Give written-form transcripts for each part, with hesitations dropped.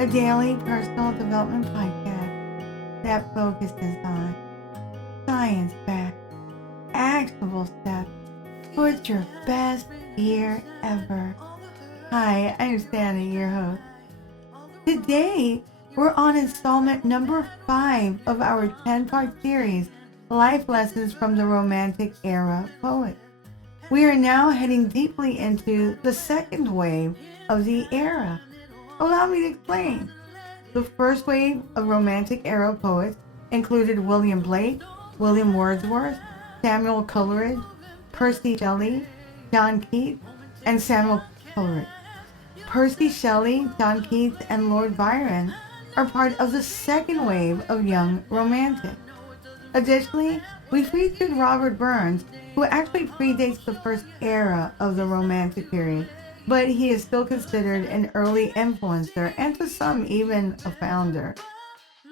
a daily personal development podcast that focuses on science-backed, actionable steps towards your best year ever. Hi, I'm Stanley, your host. Today, we're on installment number 5 of our 10-part series, Life Lessons from the Romantic Era Poets. We are now heading deeply into the second wave of the era. Allow me to explain. The first wave of Romantic era poets included William Blake, William Wordsworth, Samuel Coleridge, Percy Shelley, John Keats, and Samuel Coleridge. Percy Shelley, John Keats, and Lord Byron are part of the second wave of young romantics. Additionally, we featured Robert Burns, who actually predates the first era of the Romantic period, but he is still considered an early influencer and to some even a founder.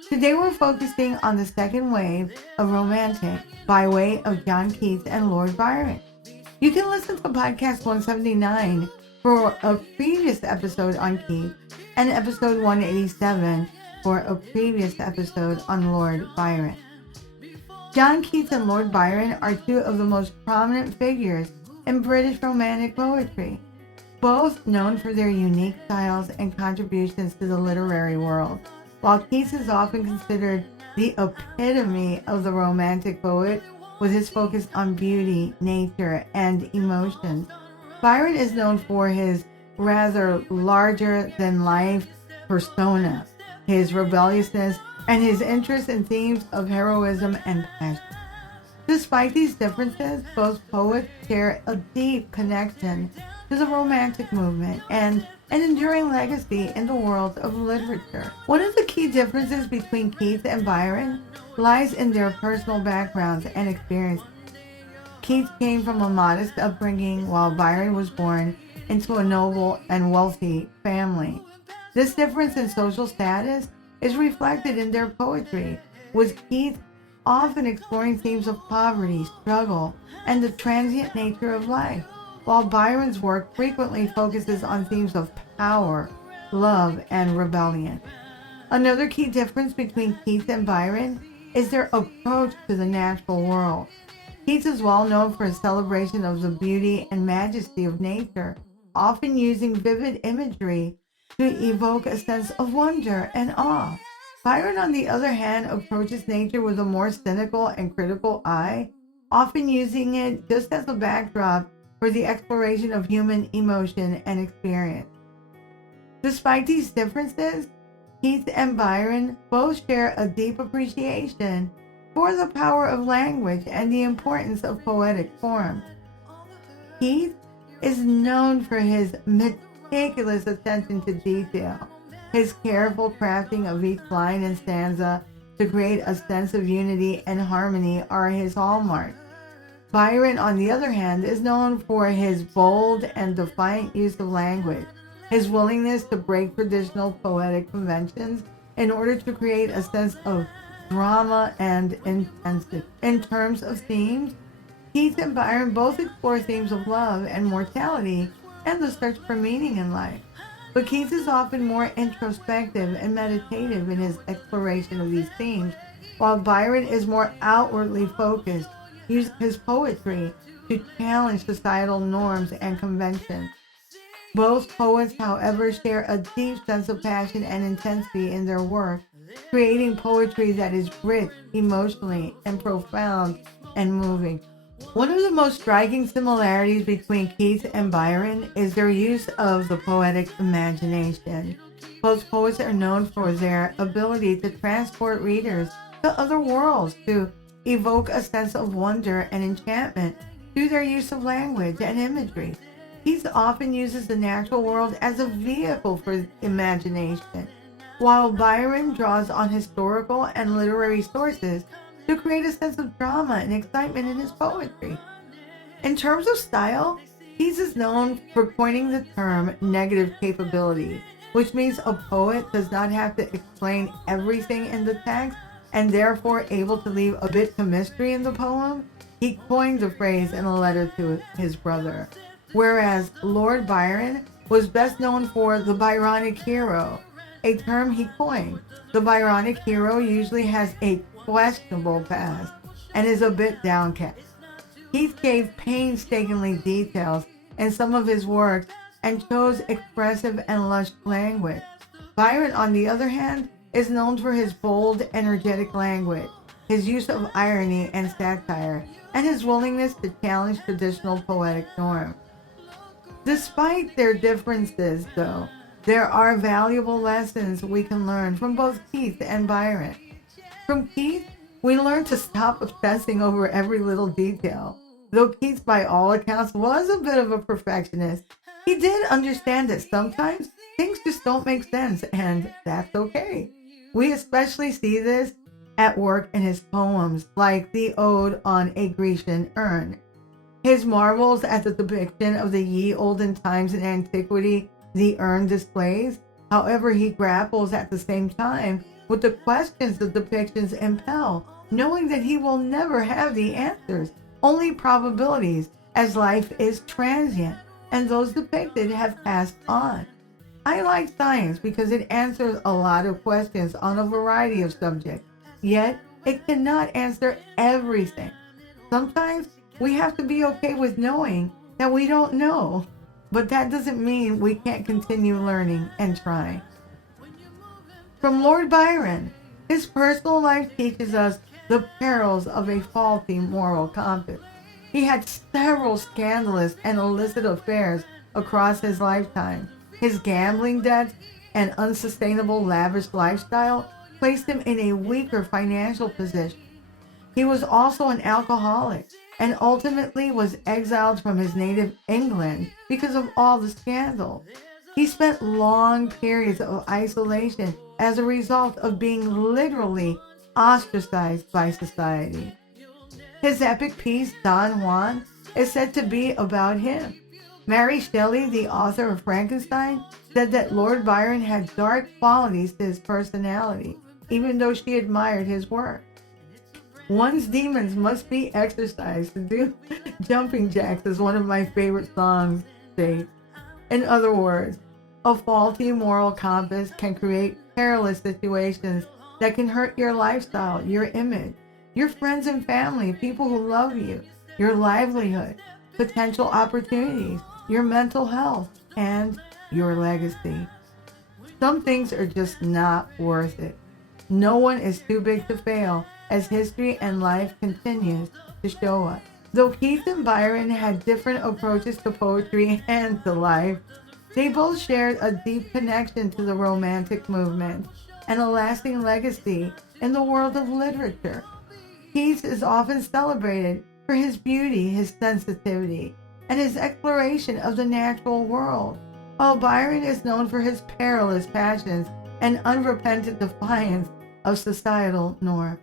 Today we're focusing on the second wave of Romantic by way of John Keats and Lord Byron. You can listen to podcast 179 for a previous episode on Keats and episode 187 for a previous episode on Lord Byron. John Keats and Lord Byron are two of the most prominent figures in British Romantic poetry, both known for their unique styles and contributions to the literary world. While Keats is often considered the epitome of the Romantic poet with his focus on beauty, nature, and emotions, Byron is known for his rather larger-than-life persona, his rebelliousness, and his interest in themes of heroism and passion. Despite these differences, both poets share a deep connection to the Romantic movement and an enduring legacy in the world of literature. One of the key differences between Keats and Byron lies in their personal backgrounds and experiences. Keats came from a modest upbringing, while Byron was born into a noble and wealthy family. This difference in social status is reflected in their poetry, with Keats often exploring themes of poverty, struggle, and the transient nature of life, while Byron's work frequently focuses on themes of power, love, and rebellion. Another key difference between Keats and Byron is their approach to the natural world. Keats is well known for his celebration of the beauty and majesty of nature, often using vivid imagery to evoke a sense of wonder and awe. Byron, on the other hand, approaches nature with a more cynical and critical eye, often using it just as a backdrop for the exploration of human emotion and experience. Despite these differences, Keats and Byron both share a deep appreciation for the power of language and the importance of poetic form. Keats is known for his meticulous attention to detail. His careful crafting of each line and stanza to create a sense of unity and harmony are his hallmarks. Byron, on the other hand, is known for his bold and defiant use of language, his willingness to break traditional poetic conventions in order to create a sense of drama and intensity. In terms of themes, Keats and Byron both explore themes of love and mortality and the search for meaning in life. But Keats is often more introspective and meditative in his exploration of these themes, while Byron is more outwardly focused, using his poetry to challenge societal norms and conventions. Both poets, however, share a deep sense of passion and intensity in their work, creating poetry that is rich emotionally and profound and moving. One of the most striking similarities between Keats and Byron is their use of the poetic imagination. Both poets are known for their ability to transport readers to other worlds, to evoke a sense of wonder and enchantment through their use of language and imagery. Keats often uses the natural world as a vehicle for imagination, while Byron draws on historical and literary sources to create a sense of drama and excitement in his poetry. In terms of style, Keats is known for coining the term negative capability, which means a poet does not have to explain everything in the text and therefore able to leave a bit of mystery in the poem. He coined the phrase in a letter to his brother. Whereas Lord Byron was best known for the Byronic hero, a term he coined. The Byronic hero usually has a questionable past and is a bit downcast. Keats gave painstakingly details in some of his works and chose expressive and lush language. Byron, on the other hand, is known for his bold, energetic language, his use of irony and satire, and his willingness to challenge traditional poetic norms. Despite their differences, though, there are valuable lessons we can learn from both Keats and Byron. From Keats, we learn to stop obsessing over every little detail. Though Keats, by all accounts, was a bit of a perfectionist, he did understand that sometimes things just don't make sense, and that's okay. We especially see this at work in his poems, like the Ode on a Grecian Urn. His marvels at the depiction of the ye olden times in antiquity the urn displays. However, he grapples at the same time with the questions the depictions impel, knowing that he will never have the answers, only probabilities, as life is transient, and those depicted have passed on. I like science because it answers a lot of questions on a variety of subjects, yet it cannot answer everything. Sometimes we have to be okay with knowing that we don't know, but that doesn't mean we can't continue learning and trying. From Lord Byron, his personal life teaches us the perils of a faulty moral compass. He had several scandalous and illicit affairs across his lifetime. His gambling debts and unsustainable lavish lifestyle placed him in a weaker financial position. He was also an alcoholic and ultimately was exiled from his native England because of all the scandal. He spent long periods of isolation as a result of being literally ostracized by society. His epic piece, Don Juan, is said to be about him. Mary Shelley, the author of Frankenstein, said that Lord Byron had dark qualities to his personality, even though she admired his work. One's demons must be exercised to do jumping jacks is one of my favorite songs states. In other words, a faulty moral compass can create perilous situations that can hurt your lifestyle, your image, your friends and family, people who love you, your livelihood, potential opportunities, your mental health, and your legacy. Some things are just not worth it. No one is too big to fail, as history and life continues to show us. Though Keats and Byron had different approaches to poetry and to life, they both shared a deep connection to the Romantic movement and a lasting legacy in the world of literature. Keats is often celebrated for his beauty, his sensitivity, and his exploration of the natural world, while Byron is known for his perilous passions and unrepentant defiance of societal norms.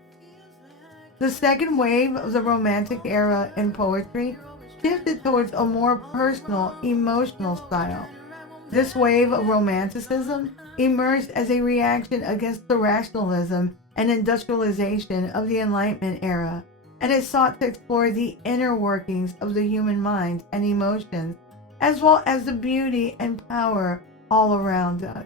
The second wave of the Romantic era in poetry shifted towards a more personal, emotional style. This wave of Romanticism emerged as a reaction against the rationalism and industrialization of the Enlightenment era, and it sought to explore the inner workings of the human mind and emotions, as well as the beauty and power all around us.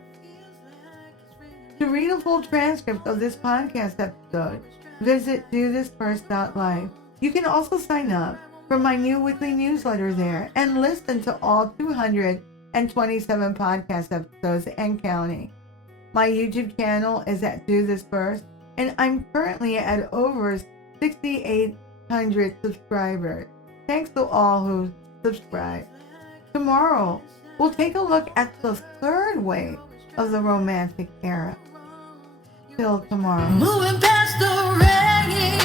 To read a full transcript of this podcast episode, visit DoThisFirst.life. You can also sign up for my new weekly newsletter there and listen to all 227 podcast episodes and counting. My YouTube channel is at Do This First, and I'm currently at over 6,800 subscribers. Thanks to all who subscribe. Tomorrow, we'll take a look at the third wave of the Romantic era. Till tomorrow. Moving past the rain.